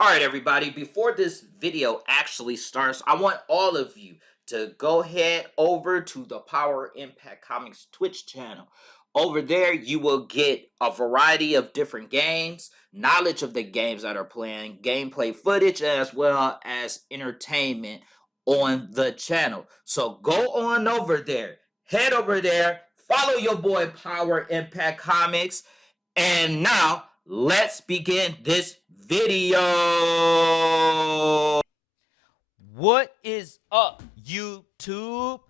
All right, everybody, before this video actually starts, I want all of you to go head over to the Power Impact Comics Twitch channel. Over there, you will get a variety of different games, knowledge of the games that are playing, gameplay footage, as well as entertainment on the channel. So go on over there, head over there, follow your boy Power Impact Comics, and now, let's begin this video. What is up, YouTube?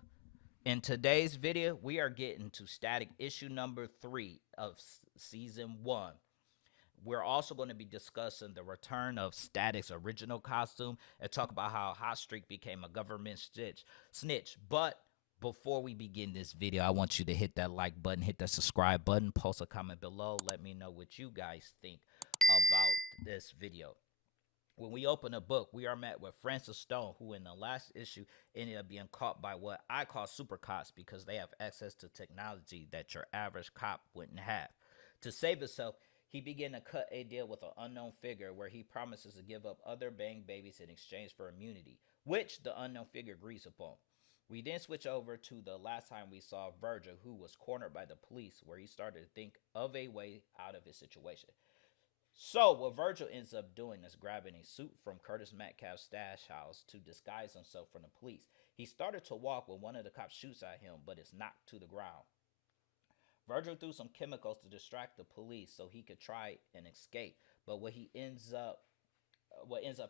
In today's video, we are getting to static issue number 3 of season 1. We're also going to be discussing the return of Static's original costume and talk about how Hotstreak became a government snitch. But before we begin this video, I want you to hit that like button, hit that subscribe button, post a comment below. Let me know what you guys think about this video. When we open a book, we are met with Francis Stone, who in the last issue ended up being caught by what I call super cops because they have access to technology that your average cop wouldn't have. To save himself, he began to cut a deal with an unknown figure where he promises to give up other bang babies in exchange for immunity, which the unknown figure agrees upon. We then switch over to the last time we saw Virgil, who was cornered by the police, where he started to think of a way out of his situation. So, what Virgil ends up doing is grabbing a suit from Curtis Metcalf's stash house to disguise himself from the police. He started to walk when one of the cops shoots at him, but is knocked to the ground. Virgil threw some chemicals to distract the police so he could try and escape, but what ends up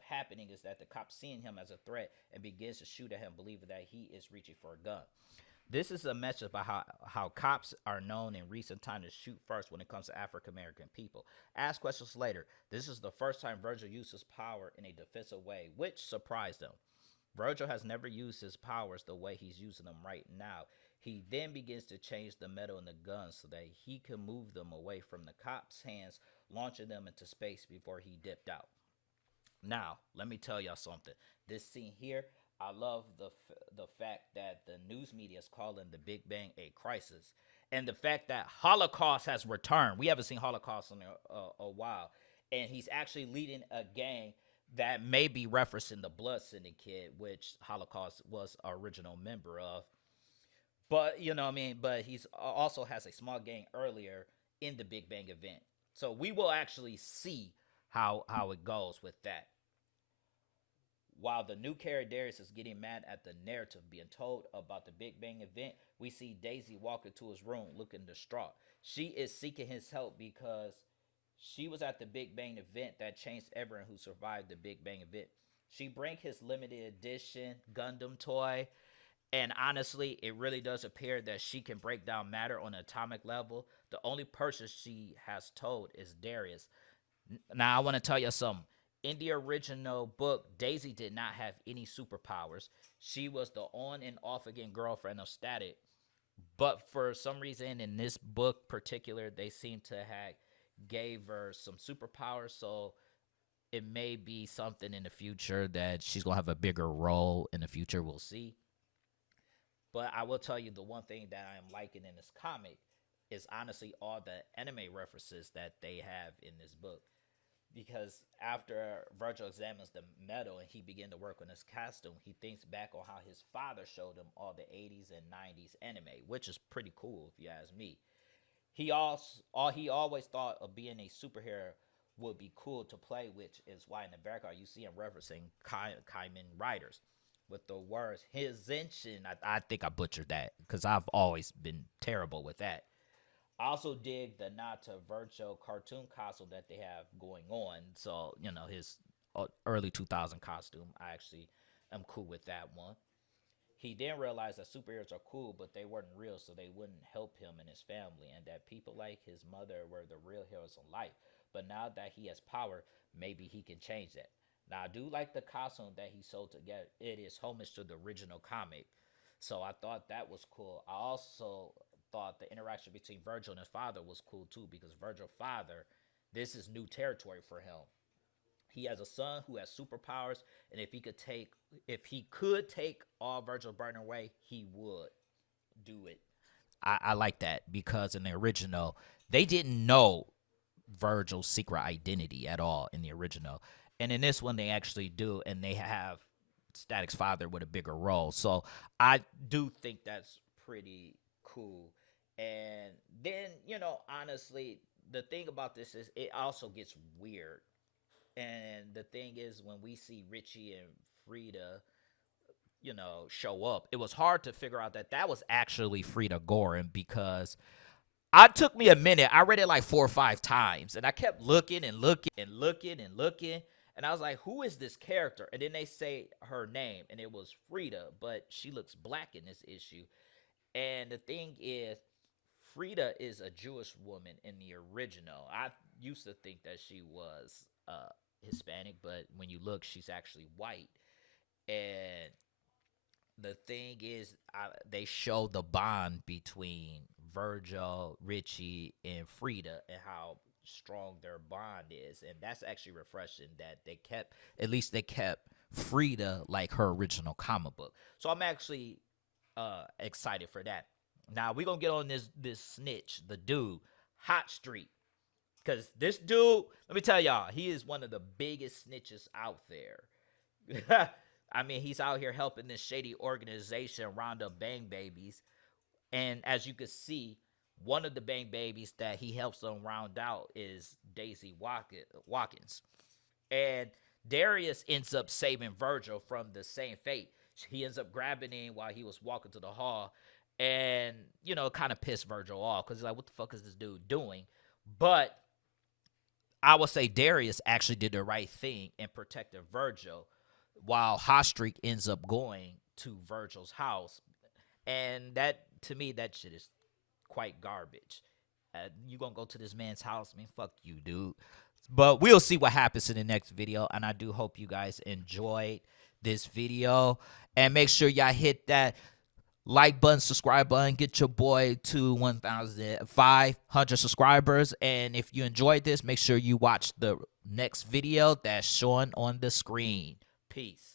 happening is that the cops seeing him as a threat and begins to shoot at him, believing that he is reaching for a gun. This is a message about how cops are known in recent times to shoot first when it comes to African American people. Ask questions later. This is the first time Virgil used his power in a defensive way, which surprised them. Virgil has never used his powers the way he's using them right now. He then begins to change the metal in the guns so that he can move them away from the cops' hands, launching them into space before he dipped out. Now, let me tell y'all something. This scene here, I love the fact that the news media is calling the Big Bang a crisis, and the fact that Holocaust has returned. We haven't seen Holocaust in a while, and he's actually leading a gang that may be referencing the Blood Syndicate, which Holocaust was an original member of. But you know what I mean. But he's also has a small gang earlier in the Big Bang event, so we will actually see how it goes with that. While the new character Darius is getting mad at the narrative being told about the Big Bang event, we see Daisy walk into his room looking distraught. She is seeking his help because she was at the Big Bang event that changed everyone who survived the Big Bang event. She bring his limited edition Gundam toy, and honestly, it really does appear that she can break down matter on an atomic level. The only person she has told is Darius. Now, I want to tell you something. In the original book, Daisy did not have any superpowers. She was the on and off again girlfriend of Static. But for some reason, in this book particular, they seem to have gave her some superpowers. So it may be something in the future that she's gonna have a bigger role in the future. We'll see. But I will tell you the one thing that I am liking in this comic is honestly all the anime references that they have in this book, because after Virgil examines the metal and he began to work on his costume, he thinks back on how his father showed him all the 80s and 90s anime, which is pretty cool if you ask me. He always thought of being a superhero would be cool to play, which is why in the background you see him referencing Kamen Riders with the words his Zenshin. I think I butchered that because I've always been terrible with that. I also dig the nod to Virtual cartoon costume that they have going on. So, you know, his early 2000 costume, I actually am cool with that one. He then realized that superheroes are cool, but they weren't real, so they wouldn't help him and his family, and that people like his mother were the real heroes of life. But now that he has power, maybe he can change that. Now, I do like the costume that he sold together. It is homage to the original comic. So I thought that was cool. I also thought the interaction between Virgil and his father was cool too, because Virgil's father, this is new territory for him. He has a son who has superpowers, and if he could take all Virgil burden away, he would do it. I like that because in the original, they didn't know Virgil's secret identity at all in the original. And in this one, they actually do, and they have Static's father with a bigger role. So I do think that's pretty cool. And then, honestly, the thing about this is it also gets weird. And the thing is, when we see Richie and Frida, show up, it was hard to figure out that that was actually Frida Gorin, because it took me a minute. I read it like 4 or 5 times, and I kept looking and looking and looking and looking, and I was like, "Who is this character?" And then they say her name, and it was Frida, but she looks black in this issue. And the thing is, Frida is a Jewish woman in the original. I used to think that she was Hispanic, but when you look, she's actually white. And the thing is, they show the bond between Virgil, Richie, and Frida, and how strong their bond is, and that's actually refreshing. That they kept Frida like her original comic book. So I'm actually excited for that. Now we're gonna get on this snitch, the dude, Hotstreak, because this dude, let me tell y'all, he is one of the biggest snitches out there. I mean, he's out here helping this shady organization round up bang babies. And as you can see, one of the bang babies that he helps them round out is Daisy Watkins. And Darius ends up saving Virgil from the same fate. He ends up grabbing him while he was walking to the hall, and, kind of pissed Virgil off, because he's like, what the fuck is this dude doing? But I would say Darius actually did the right thing and protected Virgil, while Hostreak ends up going to Virgil's house. And that, to me, that shit is quite garbage. You gonna go to this man's house? I mean, fuck you, dude. But we'll see what happens in the next video. And I do hope you guys enjoyed this video. And make sure y'all hit that like button, subscribe button, get your boy to 1,500 subscribers. And if you enjoyed this, make sure you watch the next video that's showing on the screen. Peace.